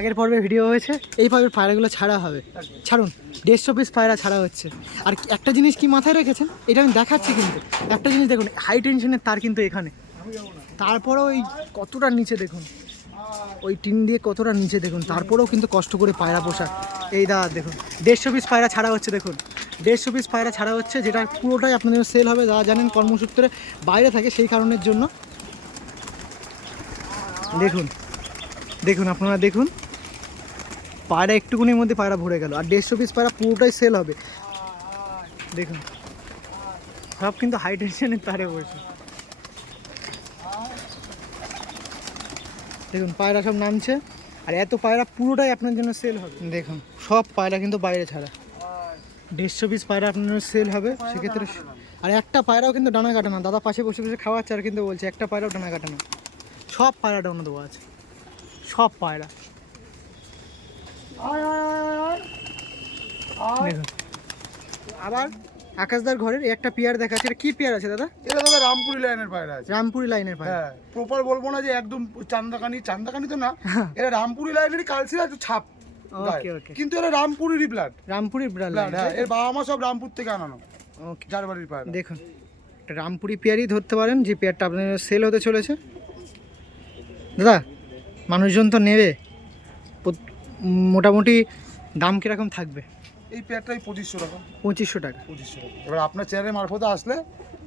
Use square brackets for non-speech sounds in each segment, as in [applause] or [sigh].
আগের পর্বে ভিডিও হয়েছে। এই পর্বের পায়রাগুলো ছাড়া হবে। ছাড়ুন, দেড়শো পিস পায়রা ছাড়া হচ্ছে। আর একটা জিনিস কি মাথায় রেখেছেন? এটা আমি দেখাচ্ছি কিন্তু। একটা জিনিস দেখুন হাই টেনশনের তার কিন্তু এখানে। তারপরেও ওই কতটা নিচে দেখুন। ওই টিন দিয়ে কতটা নিচে দেখুন। তারপরেও কিন্তু কষ্ট করে পায়রা পোষা এই দা, দেখুন, দেড়শো পিস পায়রা ছাড়া হচ্ছে, দেখুন। দেড়শো পিস পায়রা ছাড়া হচ্ছে, যেটা পুরোটাই আপনাদের সেল হবে। যা জানেন, কর্মসূত্রে বাইরে থাকে সেই কারণের জন্য। দেখুন দেখুন, আপনারা দেখুন। পায়রা একটুকুনির মধ্যে পায়রা ভরে গেল। আর দেড়শো পিস পায়রা পুরোটাই সেল হবে। দেখুন। সব কিন্তু হাই তারে বসে। দেখুন, পায়রা সব নামছে। আর এত পায়রা পুরোটাই আপনার জন্য সেল হবে। দেখুন, সব পায়রা কিন্তু বাইরে ছাড়া। দেড়শো পিস পায়রা আপনার জন্য সেল হবে, সেক্ষেত্রে আর একটা পায়রাও কিন্তু ডানা কাটে না। দাদা পাশে বসে বসে খাওয়াচ্ছে আর কিন্তু বলছে, একটা পায়রাও ডানা কাটে না। সব পায়রা ডানা দেওয়া আছে। সব পায়রা। আবার আকাশদার ঘরের একটা পেয়ার দেখাচ্ছে। এটা কি পেয়ার আছে দাদা? এটা দাদা রামপুরি লাইনের পায়রা আছে। রামপুরি লাইনের পায়রা। হ্যাঁ প্রপার বলব না যে একদম চান্দাকানি। চান্দাকানি তো না। [laughs] এটা রামপুরি লাইনেরই কালসিরা একটু ছাপ গায়ে। ওকে ওকে কিন্তু এটা রামপুরেরই ব্লাড রামপুরি ব্রাল ব্লাড হ্যাঁ এর বাবা মা সব রামপুর থেকে আনানো। ওকে যার বাড়ির পায়রা। দেখুন একটা রামপুরি পেয়ারই ধরতে পারেন যে পেয়ারটা আপনার সেল হতে চলেছে। দাদা মানুষজন তো নেবে। মোটামুটি দাম কীরকম থাকবে? এই পেয়ারটাই পঁচিশশো টাকা। পঁচিশশো টাকা। পঁচিশশো। টাকা এবার আপনার চেয়ারের মারফতে আসলে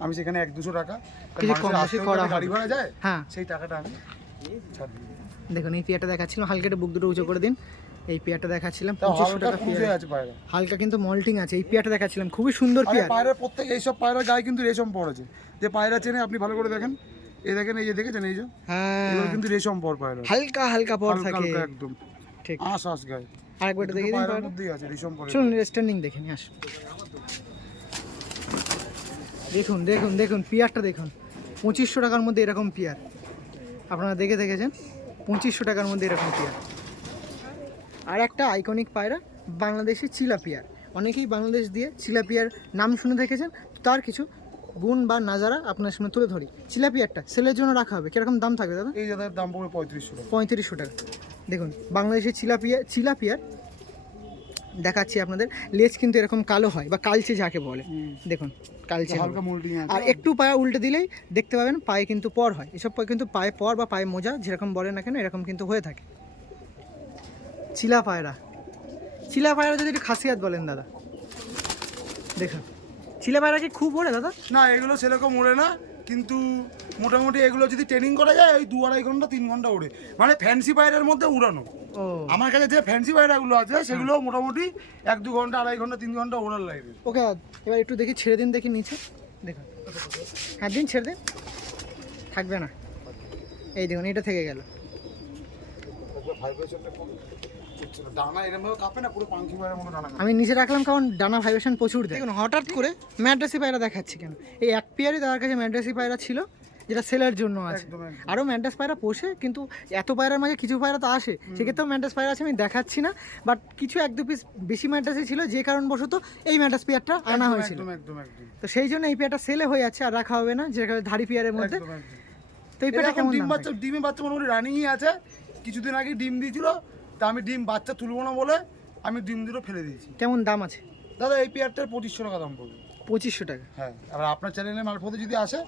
আমি সেখানে এক দুশো টাকা। কিছু কম বেশি করা গাড়ি ভাড়া যায় হ্যাঁ। সেই টাকাটা আমি দেখুন এই পেয়ারটা দেখাচ্ছিলাম। হালকা একটু বুক দুটো উঁচু করে দিন। এই পেয়ারটা দেখাচ্ছিলাম পঁচিশশো টাকা পেয়ার। আছে পায়রা। হালকা কিন্তু মল্টিং আছে। এই পেয়ারটা দেখাচ্ছিলাম খুবই সুন্দর পেয়ার। পায়রার প্রত্যেক এইসব পায়রা গায়ে কিন্তু রেশম পড়েছে। যে পায়রা চেনে আপনি ভালো করে দেখেন। এই দেখেন এই যে দেখেছেন এই যে? হ্যাঁ। কিন্তু রেশম পর পায়রা। হালকা হালকা পর থাকে। একদম। ঠিক। আঁশ আঁশ গায়ে আরেকবার দেখে দিন। মধ্যেই আছে রেশম পরে চলুন স্ট্যান্ডিং দেখে নিয়ে আসুন। দেখুন দেখুন দেখুন পিয়ারটা দেখুন। পঁচিশশো টাকার মধ্যে এরকম পিয়ার। আপনারা দেখে দেখেছেন? পঁচিশশো টাকার মধ্যে এরকম পিয়ার। আর একটা আইকনিক পায়রা বাংলাদেশি চিলা পিয়ার। অনেকেই বাংলাদেশ দিয়ে চিলা পিয়ার নাম শুনে দেখেছেন তার কিছু গুণ বা নাজারা আপনার সামনে তুলে ধরি। চিলা পিয়ারটা সেলের জন্য রাখা হবে। কীরকম দাম থাকবে দাদা? এই যাদের দাম পড়বে পঁয়ত্রিশশো টাকা। পঁয়ত্রিশশো টাকা। দেখুন বাংলাদেশের চিলাপিয়া চিলাপিয়ার দেখাচ্ছি আপনাদের লেজ কিন্তু এরকম কালো হয় বা কালচে যাকে বলে। দেখুন কালচে হালকা আর একটু পায়ে উল্টে দিলেই দেখতে পাবেন পায়ে কিন্তু পর হয়। এসব কিন্তু পায়ে পর বা পায়ে মোজা যেরকম বলে না কেন এরকম কিন্তু হয়ে থাকে। চিলা পায়রা চিলা পায়রা যদি একটু খাসিয়াত বলেন দাদা। দেখুন। চিলা পায়রা কি খুব ওড়ে দাদা? না এগুলো সেরকম ওড়ে না কিন্তু মোটামুটি এগুলো যদি ট্রেনিং করা যায় ওই দু আড়াই ঘণ্টা তিন ঘণ্টা উড়ে মানে ফ্যান্সি পায়রার মধ্যে উড়ানো। আমার কাছে যে ফ্যান্সি পায়রাগুলো আছে সেগুলো মোটামুটি এক দু ঘণ্টা আড়াই ঘণ্টা তিন ঘণ্টা ওড়ার লাগবে ওকে এবার একটু দেখি ছেড়ে দিন দেখি নিচে। দেখুন। হ্যাঁ দিন ছেড়ে দিন। থাকবে না। এই দেখুন এটা থেকে গেল। আমি নিচে রাখলাম কারণ ডানা ভাইব্রেশন প্রচুর দেখুন হঠাৎ করে ম্যাড্রাসি পায়রা দেখাচ্ছি কেন? এই এক পেয়ারই তার কাছে ম্যাড্রাসি পায়রা ছিল। যেটা সেলের জন্য আছে। আরও ম্যান্ডাস পায়রা পোষে কিন্তু এত পায়রার মাঝে কিছু পায়রা তো আসে। সেক্ষেত্রেও ম্যান্ডাস পায়রা আছে আমি দেখাচ্ছি না। বাট কিছু এক দু পিস বেশি ম্যান্ডাসই ছিল যে কারণবশত এই ম্যান্ডাস পেয়ারটা আনা হয়েছিল। তো সেই জন্য এই পেয়ারটা সেলে হয়ে যাচ্ছে আর রাখা হবে না যেটা ধাড়ি পেয়ারের মধ্যে। তো এই পেয়ারটা কেমন ডিম বাচ্চা ডিমে বাচ্চা মোটামুটি রানিংই আছে। কিছুদিন আগে ডিম দিয়েছিল তা আমি ডিম বাচ্চা তুলবো না বলে আমি ডিম দুটো ফেলে দিয়েছি। কেমন দাম আছে? দাদা এই পেয়ারটার পঁচিশশো টাকা দাম পড়বে। পঁচিশশো টাকা। হ্যাঁ আর আপনার চ্যানেলের মারফতে যদি আসে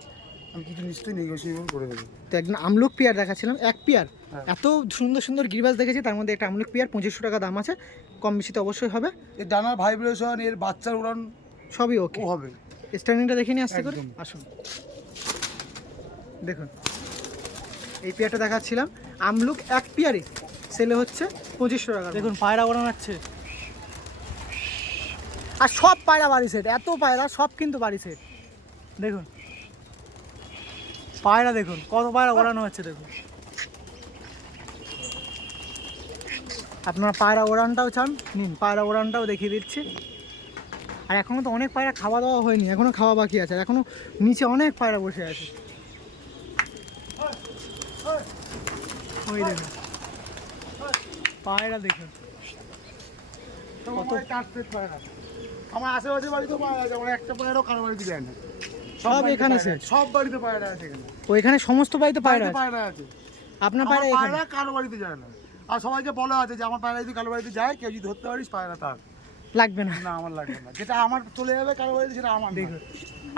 আমি কিছু নিশ্চয়ই নেগোসিয়েবল করে দেবো। তো একদম আমলুক পেয়ার দেখাচ্ছিলাম এক পেয়ার। হ্যাঁ। এত সুন্দর সুন্দর গিরিবাস দেখেছি তার মধ্যে একটা আমলুক পেয়ার পঁচিশশো টাকা দাম আছে কম বেশি তো অবশ্যই হবে। এর ডানার ভাইব্রেশন এর বাচ্চার উড়ান সবই ওকে হবে। স্ট্যান্ডিংটা দেখে নিয়ে আসতে করে? আসুন। দেখুন এই পেয়ারটা দেখাচ্ছিলাম আমলুক এক পেয়ারই সেলে হচ্ছে পঁচিশশো টাকা দেখুন পায়রা ওড়ানাচ্ছে আর সব পায়রা বাড়ি সেট এত পায়রা সব কিন্তু বাড়ি সেট দেখুন পায়রা দেখুন, কত পায়রা ওড়ানো হচ্ছে দেখুন। আপনারা পায়রা ওড়ানটাও চান, নিন, পায়রা ওড়ানটাও দেখিয়ে দিচ্ছি। আর এখনও তো অনেক পায়রা খাওয়া দাওয়া হয়নি, এখনও খাওয়া বাকি আছে, আর এখনও নিচে অনেক পায়রা বসে আছে। ওই দেখুন, পায়রা দেখুন। আমার আশেপাশে বাড়িতেও পায়রা আছে, আমার একটা পায়রাও কারও বাড়িতে যায় না। সব এখানে আছে? সব বাড়িতে পায়রা আছে এখানে। ওইখানে সমস্ত বাড়িতে পায়রা আছে? পায়রা আছে। আপনার পায়রা এখানে? পায়রা কারও বাড়িতে যায় না। আর সবাইকে বলা আছে যে আমার পায়রা যদি কারও বাড়িতে যায় কেউ যদি ধরতে পারিস পায়রা তার। লাগবে না। না আমার লাগবে না। যেটা আমার চলে যাবে কারও বাড়িতে সেটা আমার না। দেখুন।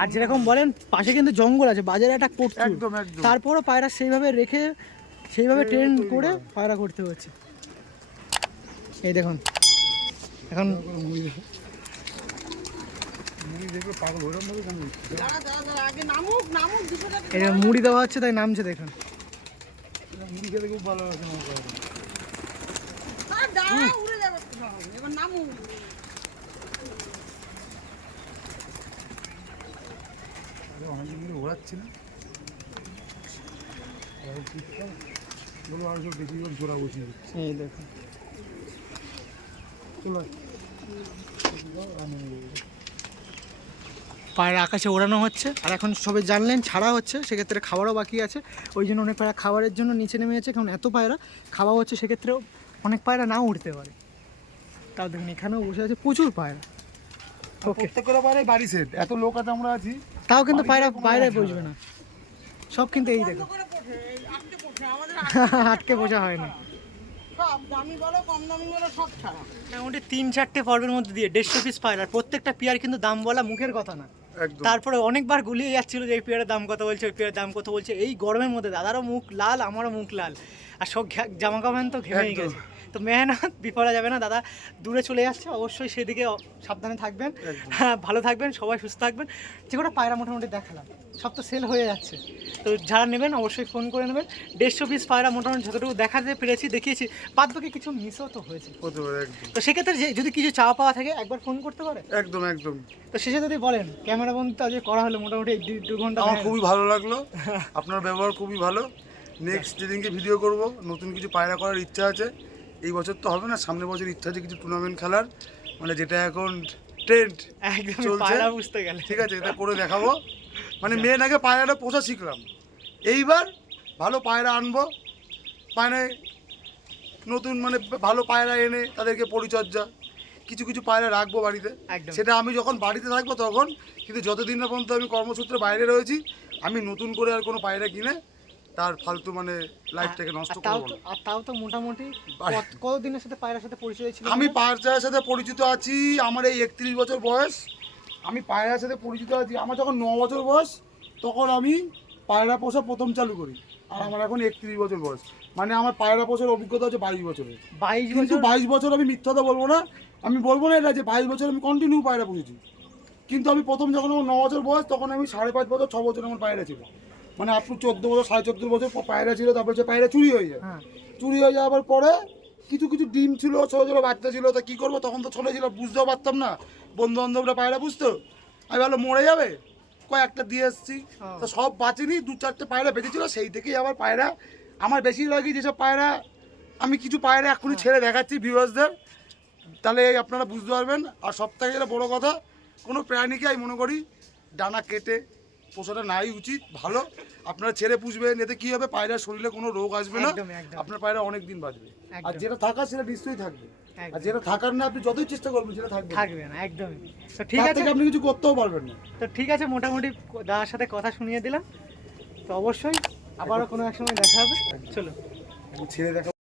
আর যেরকম বলেন পাশে কিন্তু জঙ্গল আছে বাজারে একটা করতে একদম একদম। তারপরও পায়রা সেইভাবে রেখে সেইভাবে ট্রেন করে পায়রা করতে হচ্ছে। এই দেখুন। এখন এটা মুড়ি দেওয়া হচ্ছে তাই নামছে দেখুন। মুড়ি খেতে খুব ভালো আরে অনেকদিন ধরে ওড়াচ্ছি না। বলো আর সব বেশি করে জোড়া বসিয়ে দিচ্ছি। এই চলো পায়রা আকাশে ওড়ানো হচ্ছে। আর এখন সবে জানলেন ছাড়া হচ্ছে সেক্ষেত্রে খাবারও বাকি আছে। ওই জন্য অনেক পায়রা খাবারের জন্য নিচে নেমে গেছে কারণ এত পায়রা খাওয়া হচ্ছে সেক্ষেত্রেও অনেক পায়রা নাও উঠতে পারে। তাও দেখুন এখানেও বসে আছে প্রচুর পায়রা। ওকে প্রত্যেকের পারে বাড়ি সেট এত লোক আছে আমরা আছি। তাও কিন্তু পায়রা বসবে না। সব কিন্তু এই এই [laughs] আটকে পোঠে আমাদের আটকে বোঝা হয় না। সব দামি বলো কম দামি বলো সব ছাড়া। মোটামুটি তিন চারটে পর্বের মধ্যে দিয়ে দেড়শো পিস পায়রা প্রত্যেকটা পেয়ার কিন্তু দাম বলা মুখের কথা না। তারপরে অনেকবার গুলিয়ে যাচ্ছিল যে এই পেয়ারের দাম কত বলছে ওই পেয়ারের দাম কত বলছে। এই গরমের মধ্যে দাদারও মুখ লাল আমারও মুখ লাল। আর সব জামা কাপড় তো ঘেমেই গেছে। তো মেহনত বিফলা যাবে না দাদা দূরে চলে যাচ্ছে। অবশ্যই সেদিকে সাবধানে থাকবেন। হ্যাঁ ভালো থাকবেন সবাই সুস্থ থাকবেন। যে কটা পায়রা মোটামুটি দেখালাম। সব তো সেল হয়ে যাচ্ছে। তো যারা নেবেন অবশ্যই ফোন করে নেবেন। দেড়শো পিস পায়রা মোটামুটি যতটুকু দেখাতে পেরেছি দেখিয়েছি। বাদ বাকি কিছু মিসও তো হয়েছে। তো সেক্ষেত্রে যে- যদি কিছু চাওয়া পাওয়া থাকে একবার ফোন করতে পারে? একদম একদম। তো শেষে যদি বলেন ক্যামেরা বন্ধ তো আজকে করা হলো মোটামুটি এক দু- ঘণ্টা আমার খুবই ভালো লাগল। [laughs] আপনার ব্যবহার খুবই ভালো। নেক্সট যেদিনকে ভিডিও করব নতুন কিছু পায়রা করার ইচ্ছা আছে। এই বছর তো হবে না সামনের বছর ইচ্ছা আছে কিছু টুর্নামেন্ট খেলার। মানে যেটা এখন ট্রেন্ড একদম চলছে। পায়রা বুঝতে গেলে। ঠিক আছে এটা করে দেখাবো। [laughs] মানে মেন আগে পায়রাটা পোষা শিখলাম। এইবার ভালো পায়রা আনব। পায়রায় নতুন মানে ভালো পায়রা এনে তাদেরকে পরিচর্যা কিছু কিছু পায়রা রাখব বাড়িতে। সেটা আমি যখন বাড়িতে থাকব তখন কিন্তু যতদিন না পর্যন্ত আমি কর্মসূত্রে বাইরে রয়েছি আমি নতুন করে আর কোনো পায়রা কিনে তার ফালতু মানে লাইফটাকে নষ্ট করব না। আর তাও তো মোটামুটি কতদিনের সাথে পায়রার সাথে পরিচয় ছিল? আমি? পায়রার সাথে পরিচিত আছি আমার এই একত্রিশ বছর বয়স। আমি পায়রার সাথে পরিচিত আছি। আমার যখন ন বছর বয়স তখন আমি পায়রা পোষা প্রথম চালু করি। আর আমার এখন একত্রিশ বছর বয়স। মানে আমার পায়রা পোষার অভিজ্ঞতা হচ্ছে বাইশ বছরের। বাইশ বছর? বাইশ বছর আমি মিথ্যাটা বলব না। আমি বলব না এটা যে বাইশ বছর আমি কন্টিনিউ পায়রা পুষেছি। কিন্তু আমি প্রথম যখন আমার ন বছর বয়স তখন আমি সাড়ে পাঁচ বছর ছ বছর আমার পায়রা ছিল। মানে আপনি চোদ্দ বছর সাড়ে চোদ্দ বছর পায়রা ছিল তারপর সে পায়রা চুরি হয়ে যায়। হ্যাঁ। চুরি হয়ে যাওয়ার পরে কিছু কিছু ডিম ছিল ছোটো ছোটো বাচ্চা ছিল তা কী করব? তখন তো ছোটো ছিল বুঝতেও পারতাম না। বন্ধু বান্ধবরা পায়রা বুঝতো? আমি ভালো মরে যাবে? কয়েকটা দিয়ে এসেছি। হ্যাঁ। তো সব বাঁচেনি দু চারটে পায়রা বেঁচেছিল সেই থেকেই আবার পায়রা। আমার বেশিরভাগই যেসব পায়রা আমি কিছু পায়রা এখনই ছেড়ে দেখাচ্ছি ভিউয়ার্সদের। তাহলে আপনারা বুঝতে পারবেন। আর সব থেকে বড় বড়ো কথা কোনো প্রাণীকে আমি মনে করি ডানা কেটে পোষাটা নাই উচিত ভালো। আপনারা ছেড়ে পুষবেন এতে কী হবে? পায়রার শরীরে কোনো রোগ আসবে না। আপনার পায়রা অনেক দিন বাঁচবে। আর যেটা থাকার সেটা নিশ্চয়ই থাকবে। আর যেটা থাকার না আপনি যতই চেষ্টা করবেন সেটা থাকবে। থাকবে না একদমই। তো ঠিক আছে। আপনি কিছু করতেও পারবেন না। তো ঠিক আছে মোটামুটি দাদার সাথে কথা শুনিয়ে দিলাম। তো অবশ্যই আবারও কোনো এক সময় দেখা হবে। চলো ছেড়ে দেখা